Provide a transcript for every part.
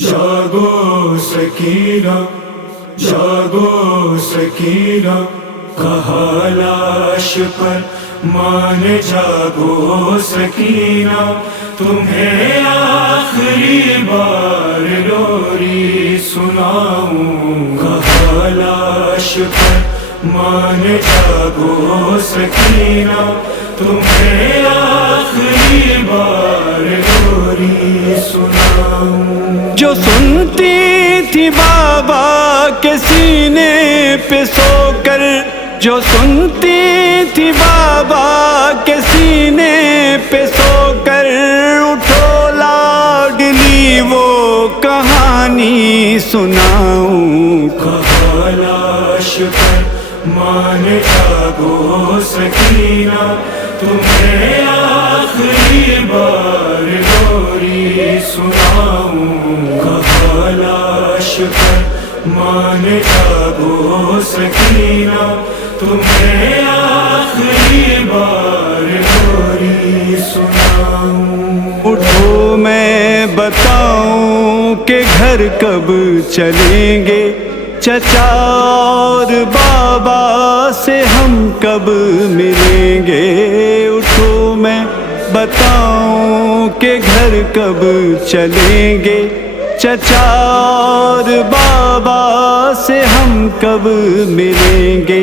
جاگو سکینہ جاگو سکینہ، کہا لاش پر مان جاگو سکینہ، تمہیں آخری بار لوری سناؤں، کہا لاش پر مان جاگو سکینہ، تمہیں آخری بار لوری سناؤں۔ جو سنتی تھی بابا کے سینے پہ سو کر، جو سنتی تھی بابا کے سینے پہ سو کر، اٹھو لاڈلی وہ کہانی سناؤں، کہا لاش پر مان جاگو سکینہ، تمہیں آخری بار لوری سناؤں، کہا لاش پر مان جاگو سکینہ، تمہیں آخری بار لوری سناؤں۔ اٹھو میں بتاؤں کہ گھر کب چلیں گے، چچا اور بابا سے ہم کب ملیں گے، اٹھو میں بتاؤں کہ گھر کب چلیں گے، چچا اور بابا سے ہم کب ملیں گے،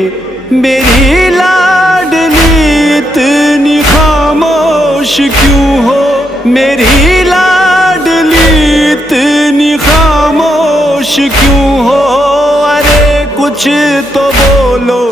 میری لاڈلی اتنی خاموش کیوں ہو، میری لاڈلی اتنی خاموش کیوں ہو، ارے کچھ تو بولو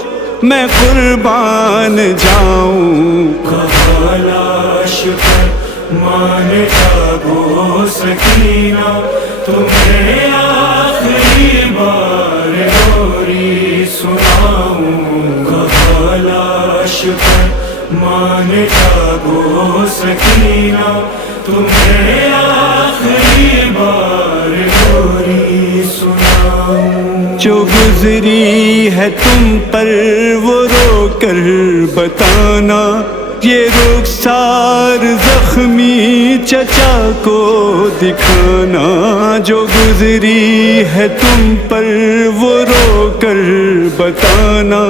میں قربان جاؤں، کہا لاش پر مان جاگو سکینہ، تمہیں آخری بار لوری سناؤں، کہا لاش پر مان جاگو سکینہ، تمہیں آخری بار لوری سناؤں۔ جو گزری ہے تم پر وہ رو کر بتانا، یہ رخسار زخمی چچا کو دکھانا، جو گزری ہے تم پر وہ رو کر بتانا،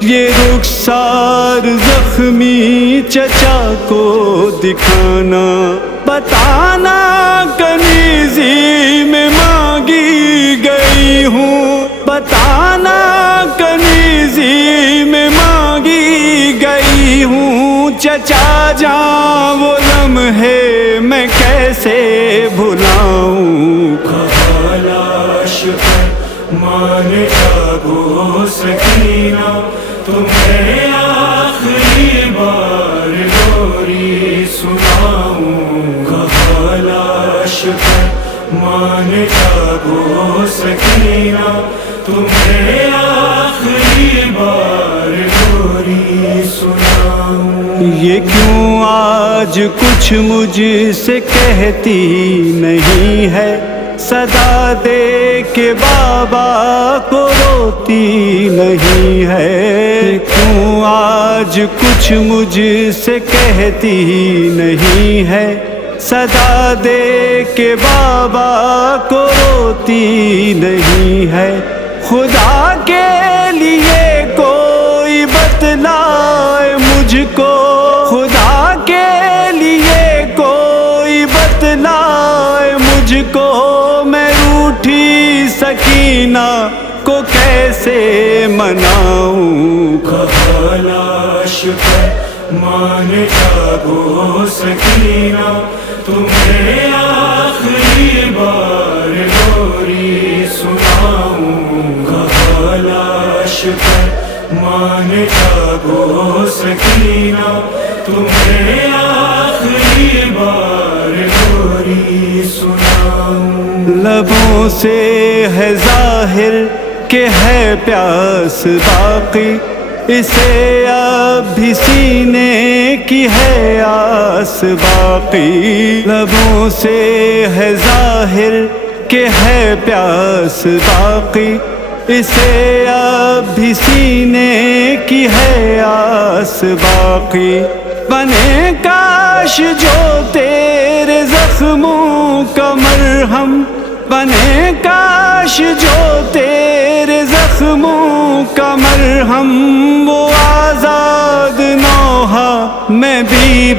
یہ رخسار زخمی چچا کو دکھانا، بتانا کنیزی میں مانگی گئی ہوں، بتانا کنیزی میں مانگی گئی ہوں، چچا جان وہ لمحے میں کیسے بھلاؤں، کہا لاش پر مان جاگو سکینہ، تمہیں آخری بار لوری سناؤں، کہا لاش پر مان جاگو سکینہ، تمہیں آخری بار لوری سناؤں۔ یہ کیوں آج کچھ مجھ سے کہتی نہیں ہے، صدا دے کے بابا کو روتی نہیں ہے، کیوں آج کچھ مجھ سے کہتی نہیں ہے، صدا دے کے بابا کو روتی نہیں ہے، خدا کے لیے کوئی بتلائے مجھ کو، خدا کے لیے کوئی بتلائے مجھ کو، میں روٹھی سکینہ کو کیسے مناؤں، کہا لاش پر مان جاگو سکینہ، تمہیں آخری بار لوری سناؤں، کہا لاش پر مان جاگو سکینہ، تمہیں آخری بار لوری سناؤں۔ لبوں سے ہے ظاہر کہ ہے پیاس باقی، اسے اب بھی سینے کی ہے آس باقی، لبوں سے ہے ظاہر کہ ہے پیاس باقی، اسے اب بھی سینے کی ہے آس باقی، بنے کاش جو تیرے زخموں کا مرہم بنے کاش جو تیرے زخموں کا مرہم، وہ آزاد نوحہ میں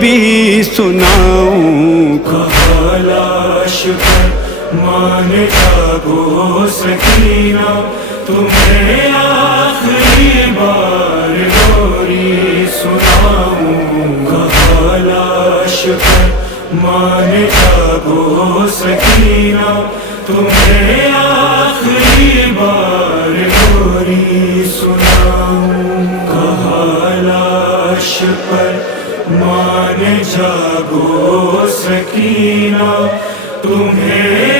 بی سناؤں. کہا لاش پر مان جاگو سکینہ، تمہیں آخری بار لوری سناؤں. کہا لاش پر مان جاگو سکینہ، تمہیں آخری بار لوری سناؤں. کہا لاش پر مان جاگو سکینہ، تمہیں